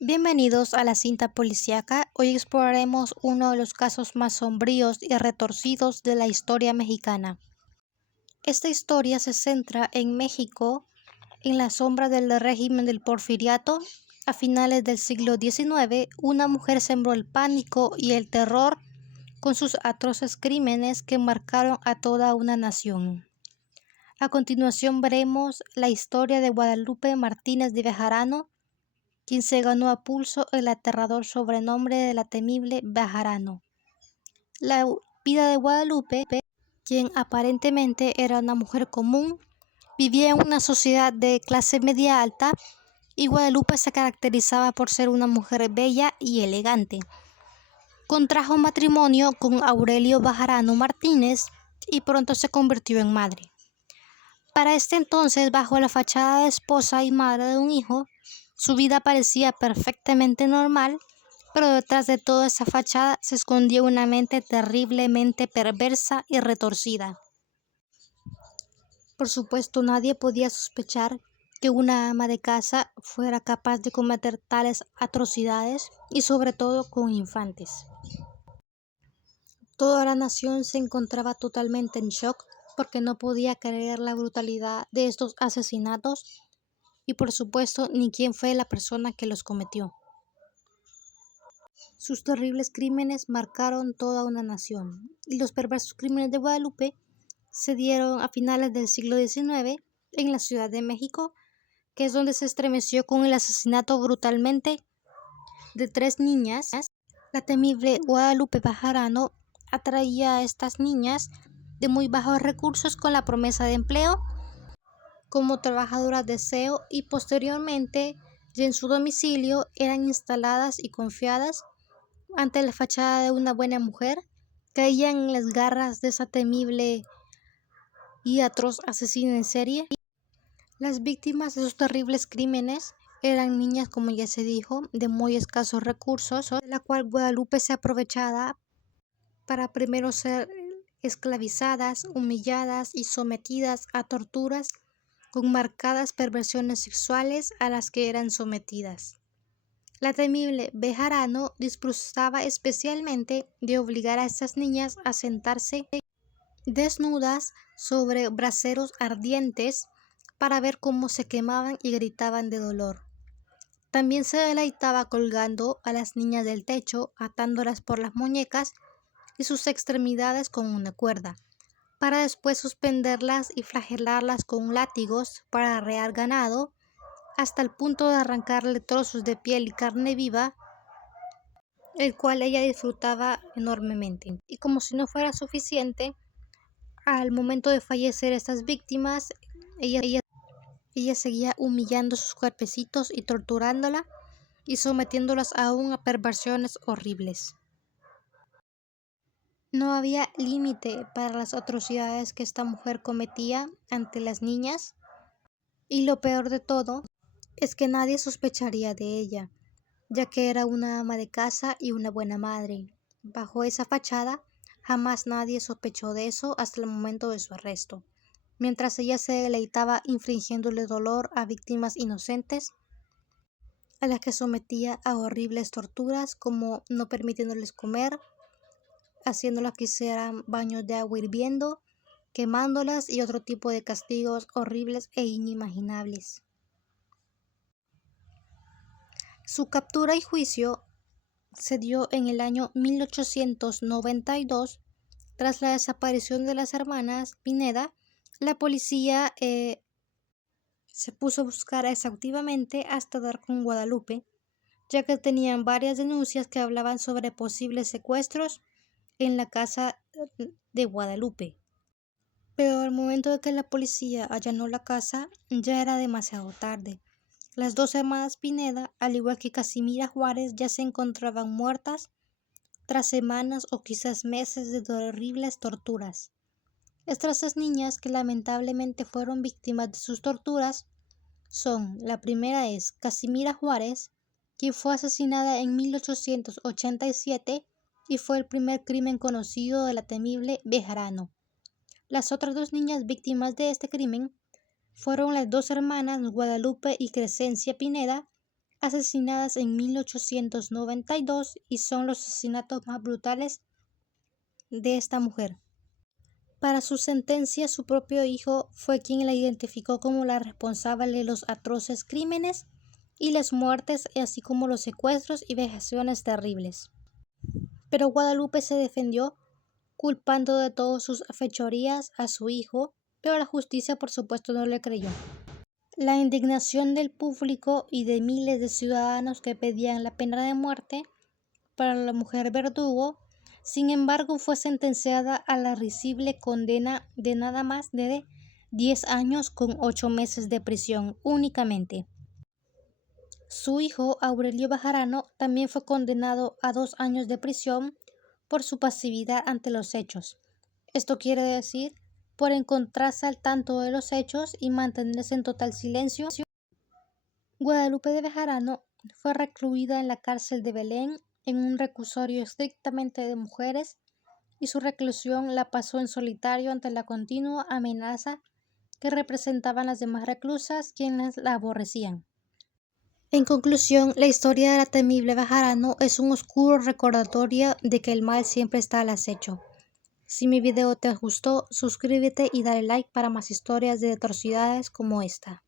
Bienvenidos a la cinta policíaca. Hoy exploraremos uno de los casos más sombríos y retorcidos de la historia mexicana. Esta historia se centra en México, en la sombra del régimen del Porfiriato. A finales del siglo XIX, una mujer sembró el pánico y el terror con sus atroces crímenes que marcaron a toda una nación. A continuación veremos la historia de Guadalupe Martínez de Bejarano, quien se ganó a pulso el aterrador sobrenombre de la temible Bejarano. La vida de Guadalupe, quien aparentemente era una mujer común, vivía en una sociedad de clase media alta, y Guadalupe se caracterizaba por ser una mujer bella y elegante. Contrajo matrimonio con Aurelio Bejarano Martínez y pronto se convirtió en madre. Para este entonces, bajo la fachada de esposa y madre de un hijo, su vida parecía perfectamente normal, pero detrás de toda esa fachada se escondía una mente terriblemente perversa y retorcida. Por supuesto, nadie podía sospechar que una ama de casa fuera capaz de cometer tales atrocidades, y sobre todo con infantes. Toda la nación se encontraba totalmente en shock porque no podía creer la brutalidad de estos asesinatos y, por supuesto, ni quién fue la persona que los cometió. Sus terribles crímenes marcaron toda una nación, y los perversos crímenes de Guadalupe se dieron a finales del siglo XIX en la Ciudad de México, que es donde se estremeció con el asesinato brutalmente de 3 niñas. La temible Guadalupe Bejarano atraía a estas niñas de muy bajos recursos con la promesa de empleo como trabajadoras de aseo, y posteriormente, ya en su domicilio, eran instaladas y confiadas ante la fachada de una buena mujer. Caían en las garras de esa temible y atroz asesina en serie. Las víctimas de esos terribles crímenes eran niñas, como ya se dijo, de muy escasos recursos, de la cual Guadalupe se aprovechaba para primero ser esclavizadas, humilladas y sometidas a torturas con marcadas perversiones sexuales a las que eran sometidas. La temible Bejarano disfrutaba especialmente de obligar a estas niñas a sentarse desnudas sobre braseros ardientes para ver cómo se quemaban y gritaban de dolor. También se deleitaba colgando a las niñas del techo, atándolas por las muñecas y sus extremidades con una cuerda, para después suspenderlas y flagelarlas con látigos para arrear ganado, hasta el punto de arrancarle trozos de piel y carne viva, el cual ella disfrutaba enormemente. Y como si no fuera suficiente, al momento de fallecer estas víctimas, ella seguía humillando sus cuerpecitos y torturándola y sometiéndolas aún a perversiones horribles. No había límite para las atrocidades que esta mujer cometía ante las niñas, y lo peor de todo es que nadie sospecharía de ella, ya que era una ama de casa y una buena madre. Bajo esa fachada, jamás nadie sospechó de eso hasta el momento de su arresto, mientras ella se deleitaba infringiéndole dolor a víctimas inocentes, a las que sometía a horribles torturas, como no permitiéndoles comer, haciéndolas que hicieran baños de agua hirviendo, quemándolas y otro tipo de castigos horribles e inimaginables. Su captura y juicio se dio en el año 1892. Tras la desaparición de las hermanas Pineda, la policía se puso a buscar exhaustivamente hasta dar con Guadalupe, ya que tenían varias denuncias que hablaban sobre posibles secuestros en la casa de Guadalupe. Pero al momento de que la policía allanó la casa, ya era demasiado tarde. Las 2 hermanas Pineda, al igual que Casimira Juárez, ya se encontraban muertas tras semanas o quizás meses de horribles torturas. Estas 2 niñas que lamentablemente fueron víctimas de sus torturas son: la primera es Casimira Juárez, quien fue asesinada en 1887 y fue el primer crimen conocido de la temible Bejarano. Las otras 2 niñas víctimas de este crimen fueron las 2 hermanas Guadalupe y Crescencia Pineda, asesinadas en 1892 y son los asesinatos más brutales de esta mujer. Para su sentencia, su propio hijo fue quien la identificó como la responsable de los atroces crímenes y las muertes, así como los secuestros y vejaciones terribles. Pero Guadalupe se defendió, culpando de todas sus fechorías a su hijo, pero la justicia por supuesto no le creyó. La indignación del público y de miles de ciudadanos que pedían la pena de muerte para la mujer verdugo, sin embargo, fue sentenciada a la risible condena de nada más de 10 años con 8 meses de prisión únicamente. Su hijo, Aurelio Bejarano, también fue condenado a 2 años de prisión por su pasividad ante los hechos. Esto quiere decir, por encontrarse al tanto de los hechos y mantenerse en total silencio. Guadalupe de Bejarano fue recluida en la cárcel de Belén en un reclusorio estrictamente de mujeres, y su reclusión la pasó en solitario ante la continua amenaza que representaban las demás reclusas, quienes la aborrecían. En conclusión, la historia de la temible Bejarano es un oscuro recordatorio de que el mal siempre está al acecho. Si mi video te gustó, suscríbete y dale like para más historias de atrocidades como esta.